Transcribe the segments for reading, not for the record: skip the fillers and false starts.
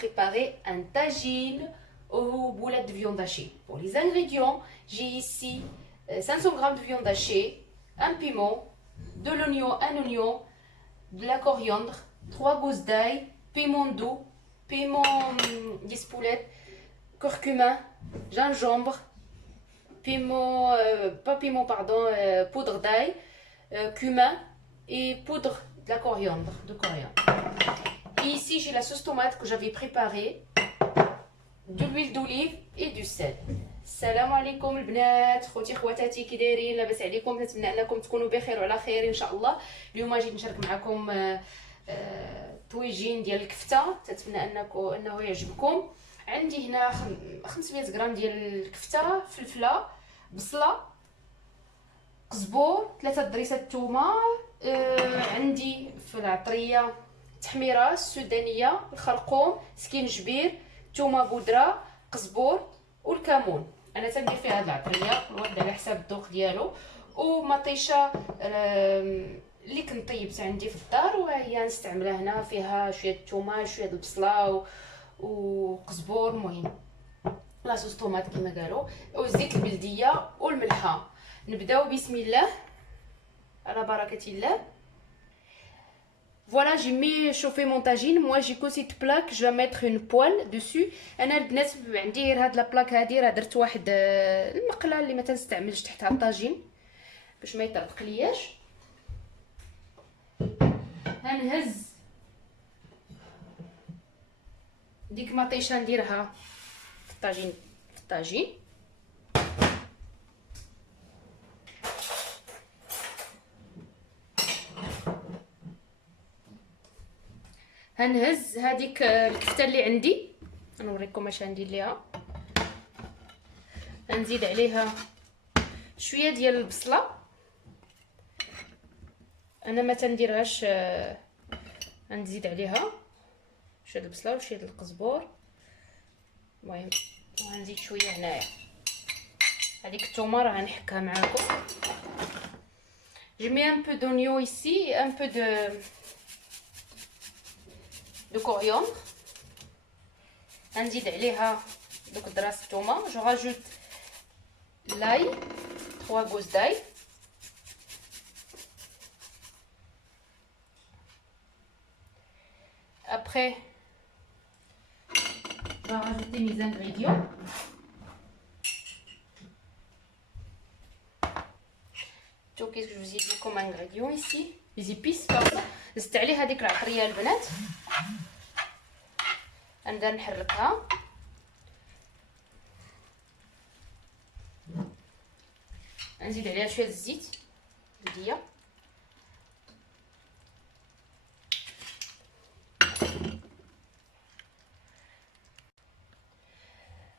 préparer un tagine aux boulettes de viande hachée. Pour les ingrédients, j'ai ici 500 g de viande hachée, un piment, de l'oignon, un oignon, de la coriandre, 3 gousses d'ail, piment doux, piment d'Espelette, curcuma, gingembre, piment, pas piment, pardon, poudre d'ail, cumin et poudre de la coriandre, Et ici, j'ai la sauce tomate que j'avais préparée, de l'huile d'olive et du sel. السلام عليكم البنات خوتي خواتاتي كي دايرين لاباس عليكم نتمنى انكم تكونوا بخير وعلى خير ان شاء الله. اليوم جيت نشارك معكم طويجين ديال الكفته، تتمنى انه يعجبكم. عندي هنا 500 غرام ديال الكفته، فلفله، بصله، قزبور، 3 ضريسات الثومه، عندي في العطريه تحميره السودانيه، الخرقوم، سكينجبير، ثومه بودره، قزبور والكمون. انا تندير فيها هاد العطريه كل واحد على حساب الذوق ديالو، ومطيشه اللي كنت طيبتها عندي في الدار وهي نستعملها هنا، فيها شويه الثومه، شويه البصله وقزبور. المهم لاصوص طوماط كما قالوا، والزيت البلديه والملحه. نبداو بسم الله على بركه الله. Voilà, j'ai mis chauffer mon tagine. Moi, j'ai que cette plaque, je vais mettre une poêle dessus. انا البنات عندي غير هاد لا بلاك هادي، راه درت واحد المقله اللي ما تنستعملش تحتها الطاجين باش ما يطرطق لياش. هنهز ديك مطيشه نديرها في الطاجين هنهز هذيك الكفته اللي عندي، نوريكم اش غندير ليها. غنزيد عليها شويه ديال البصله، انا ما تنديرهاش، غنزيد عليها شويه البصله وشويه القزبور. المهم وغنزيد شويه هنايا هذيك الثومه راه غنحكها معاكم. j'ai mis un peu d'oignon ici et un peu de coriandre. غنزيد عليها دوك دراس الثومه. je rajoute l'ail, 3 gousses d'ail. Après, je vais rajouter mes ingrédients. Donc, qu'est-ce que je vous ai dit comme ingrédients ici? Les épices, pardon. زدت عليه هذيك العطريه البنات، غنبدا نحركها. نزيد عليها شويه الزيت البلديه.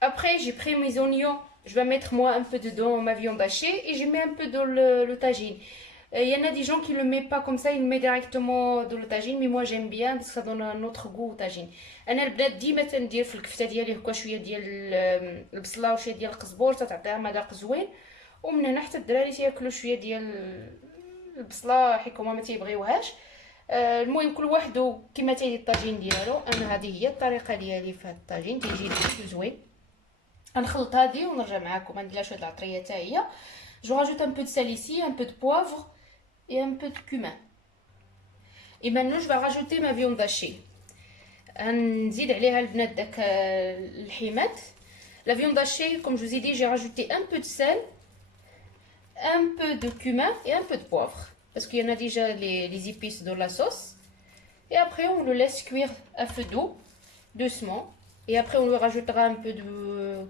Après, j'ai pris mes oignons, je vais mettre moi un peu dedans ma viande hachée et je mets un peu dans le tagine. Il y en a des gens qui le mettent pas comme ça, ils le mettent directement dans le tagine, mais moi j'aime bien parce que ça donne un autre goût au tagine. انا البنات ديما تندير في الكفته ديالي هكا شويه ديال البصله وشويه ديال القزبور، تعطيها مذاق زوين. ومن هنا حتى الدراري تياكلوا شويه ديال البصله حيت هما ما تيبغيوهاش. المهم كل واحد كيما تيدير الطاجين ديالو. انا هذه هي الطريقه ديالي في هذا الطاجين، تيجي زوين. غنخلط هذه ونرجع معاكم. غندير لها شويه العطريه حتى هي. جو راجوت ان بو دو سال ici, un peu de poivre et un peu de cumin. Et maintenant je vais rajouter ma viande hachée. غنزيد عليها البنات داك الحمات. La viande hachée, comme je vous ai dit, j'ai rajouté un peu de sel, un peu de cumin et un peu de poivre. Parce qu'il y en a déjà les épices dans la sauce. Et après, on le laisse cuire à feu doux, doucement. Et après, on lui rajoutera un peu de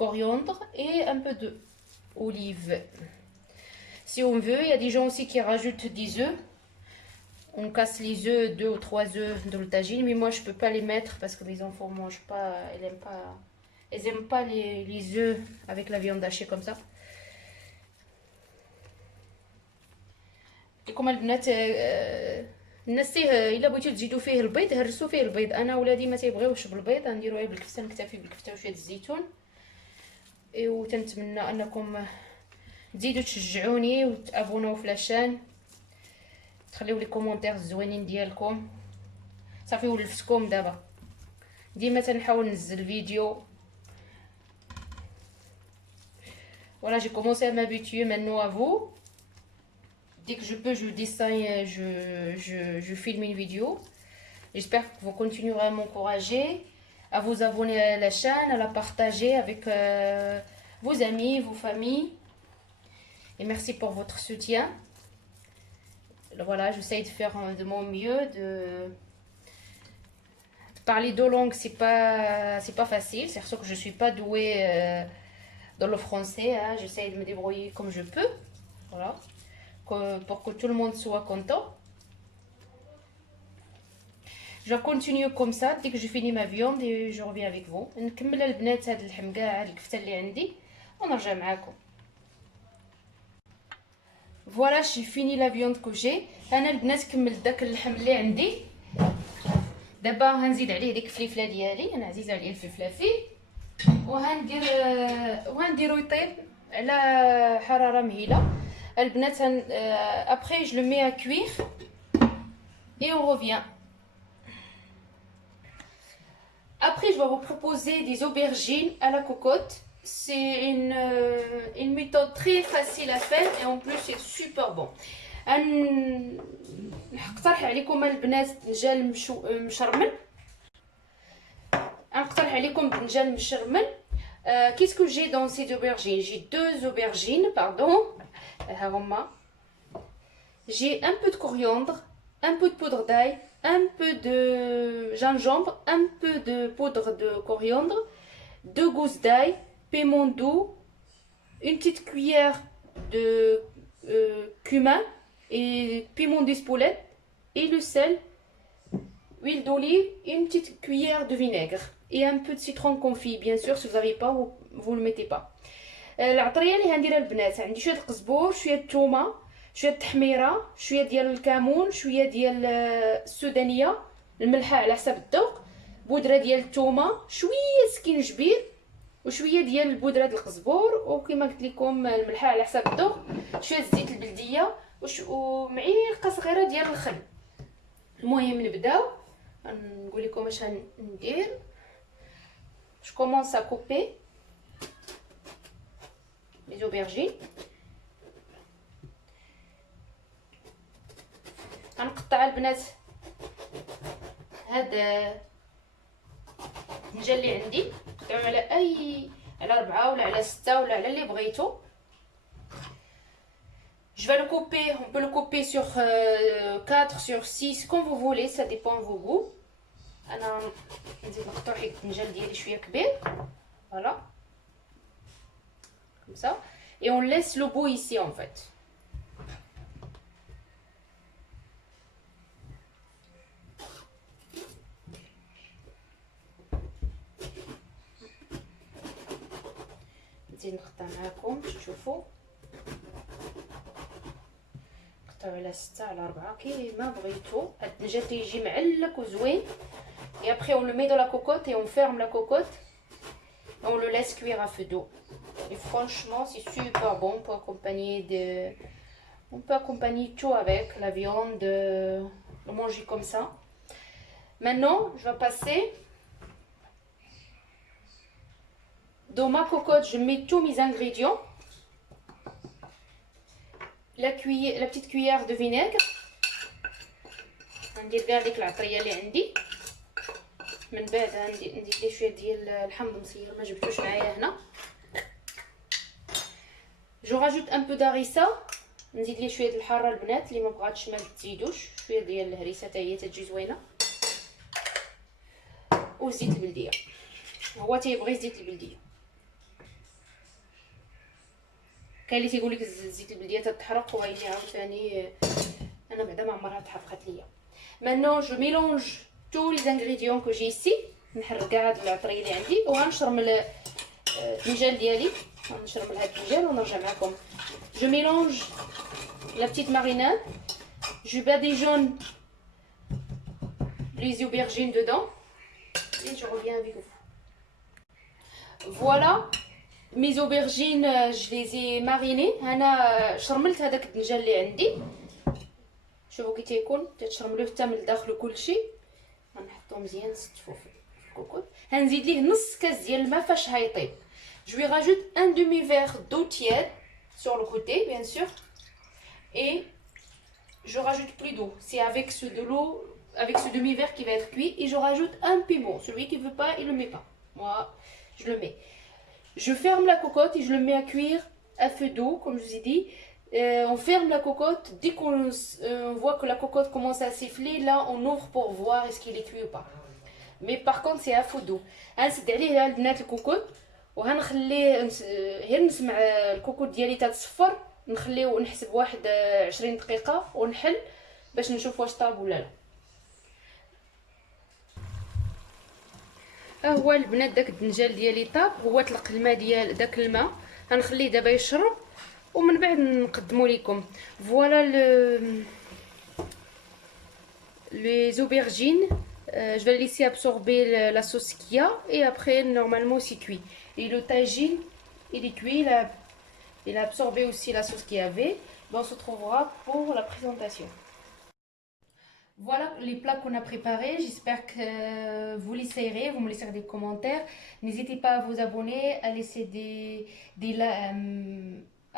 coriandre et un peu d'olive. Si on veut, il y a des gens aussi qui rajoutent des œufs. On casse les œufs, 2 ou 3 œufs dans le tagine. Mais moi, je peux pas les mettre parce que les enfants mangent pas, ils aiment pas les œufs avec la viande hachée comme ça. كما البنات الناس الا بغيتو تزيدوا فيه البيض هرسوا فيه البيض. انا ولادي ما تيبغيوش بالبيض، غنديرو غير بالكفته، نكتفي بالكفته وشويه الزيتون. وتنتمنى انكم تزيدوا تشجعوني وتابوناو في لاشين، تخليو لي كومونتير الزوينين ديالكم. صافي ولفتكم دابا ديما تنحاول ننزل فيديو. Voilà, j'ai commencé à m'habituer maintenant à vous. Dès que je peux, je dessine, je filme une vidéo. J'espère que vous continuerez à m'encourager, à vous abonner à la chaîne, à la partager avec vos amis, vos familles. Et merci pour votre soutien. Voilà, j'essaie de faire de mon mieux, de parler deux langues, c'est pas facile. C'est sûr que je suis pas douée dans le français, hein. J'essaie de me débrouiller comme je peux. Voilà, pour que tout le monde soit content. Je continue comme ça dès que je finis ma viande et je reviens avec vous. نكمل البنات هاد اللحم كاع هاد الكفته اللي عندي ونرجع معاكم. Voilà, j'ai fini la viande que j'ai. انا البنات كملت داك اللحم اللي عندي. دابا غنزيد عليه ديك الفلفله ديالي، انا عزيزه عليا الفلفله فيه، وغنديرو يطيب على حراره مهيله. البنات après je le mets à cuire et on revient. Après, je vais vous proposer des aubergines à la cocotte. C'est une méthode très facile à faire et en plus c'est super bon. نقترح عليكم البنات دجاج مشرمل. نقترح عليكم دجاج مشرمل. Qu'est-ce que j'ai dans ces aubergines? J'ai deux aubergines, pardon. J'ai un peu de coriandre, un peu de poudre d'ail, un peu de gingembre, un peu de poudre de coriandre, 2 gousses d'ail, piment doux, une petite cuillère de cumin et piment d'Espelette et le sel, huile d'olive et une petite cuillère de vinaigre et un peu de citron confit. Bien sûr, si vous n'avez pas, vous ne le mettez pas. العطريه اللي غنديرها البنات عندي شويه القزبور، شويه الثومه، شويه التحميره، شويه ديال الكمون، شويه ديال السودانيه، الملحه على حسب الذوق، بودره ديال الثومه، شويه سكينجبير وشويه ديال البودره ديال القزبور، وكما قلت لكم الملحه على حسب الذوق، شويه زيت البلديه ومعلقه صغيره ديال الخل. المهم نبداو، نقول لكم اش غندير. Je commence à couper les aubergines. غنقطع البنات هاد الدجاج اللي عندي، قطعوا على 4 ولا على 6 ولا على اللي بغيتو. Je vais le couper, on peut le couper sur 4, sur 6, comme vous voulez, ça dépend de vos goûts. انا نزيد نقطع حيت الدجاج ديالي شويه كبير. Voilà. Comme ça. Et on laisse le bout ici en fait. نزيد نقطع معاكم باش تشوفوا. نقطعوا على 6 على 4 كيما بغيتو. هاد الدجاج تيجي معلق وزوين. Et après on le met dans la cocotte et on ferme la cocotte. Et on le laisse cuire à feu d'eau. Et franchement c'est super bon pour accompagner on peut accompagner tout avec la viande, le manger comme ça. Maintenant je vais passer dans ma cocotte, je mets tous mes ingrédients. La petite cuillère de vinaigre. ندير كاع ديك العطريه اللي عندي. من بعد ندير ليه شويه ديال الحمض مصير ما جبتوش معايا هنا. جو راجوت ان بو داريسا، نزيد ليه شويه الحاره البنات اللي ما بغاتش ما تزيدوش، شويه ديال الهريسه حتى هي تجي زوينه، وزيت البلديه، هو تيبغي زيت البلديه. كاين اللي تيقول لك زيت البلديه تتحرق، وهي عاوتاني انا بعدا ما عمرها تحرقت ليا. Maintenant je mélange tous les ingrédients que j'ai ici. نحرق كاع هاد العطريه اللي عندي وغنشرمل الدجاج ديالي، غنشرمل هاد الدجاج ونرجع معكم. Je mélange la petite marinade. Je badigeonne les aubergines dedans et je reviens avec vous. Voilà mes aubergines, je les ai marinées. انا شرملت هذاك الدجاج اللي عندي، شوفوا كي تيكون تتشرملوه حتى من الداخل وكلشي. غنحطو مزيان 6 فوفل. الكوكوط. هنزيد ليه نص كاس ديال الماء فاش هيطيب. Je lui rajoute un demi-verre d'eau tiède sur le côté, bien sûr. Et je rajoute plus d'eau. C'est avec ce de l'eau, avec ce demi-verre qui va être cuit. Et je rajoute un piment. Celui qui ne veut pas, il ne le met pas. Moi, je le mets. Je ferme la cocotte et je le mets à cuire à feu d'eau, comme je vous ai dit. On ferme la cocotte. Dès qu'on voit que la cocotte commence à siffler, là, on ouvre pour voir est-ce qu'il est cuit ou pas. Mais par contre, c'est à feu d'eau. غنسد عليه البنات الكوكوط وغنخليه غير نسمع الكوكوط ديالي تتصفر، نخليه نحسب واحد 20 دقيقة ونحل باش نشوف واش طاب ولا لا. ها هو البنات داك الدنجال ديالي طاب، هو طلق الماء ديال داك الماء، غنخليه دابا يشرب ومن بعد نقدمو لكم. فوالا les aubergines. Je vais laisser absorber la sauce qu'il y a et après normalement c'est cuit. Et le tagine il est cuit, il a absorbé aussi la sauce qu'il y avait. Ben, on se retrouvera pour la présentation. Voilà les plats qu'on a préparés. J'espère que vous l'essayerez, vous me laisserez des commentaires. N'hésitez pas à vous abonner, à laisser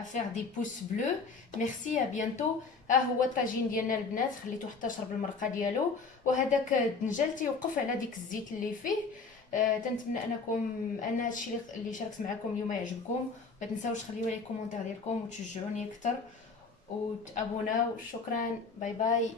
à faire des pouces bleus. Merci, à bientôt. ها هو الطاجين ديالنا البنات، خليته حتى شرب المرقه ديالو، وهذاك الدنجال تيوقف على ديك الزيت اللي فيه. تنتمنى ان هادشي اللي شاركت معكم اليوم يعجبكم. ما تنساوش تخليو لي كومونتير ديالكم وتشجعوني اكثر وتابوناو. شكرا، باي باي.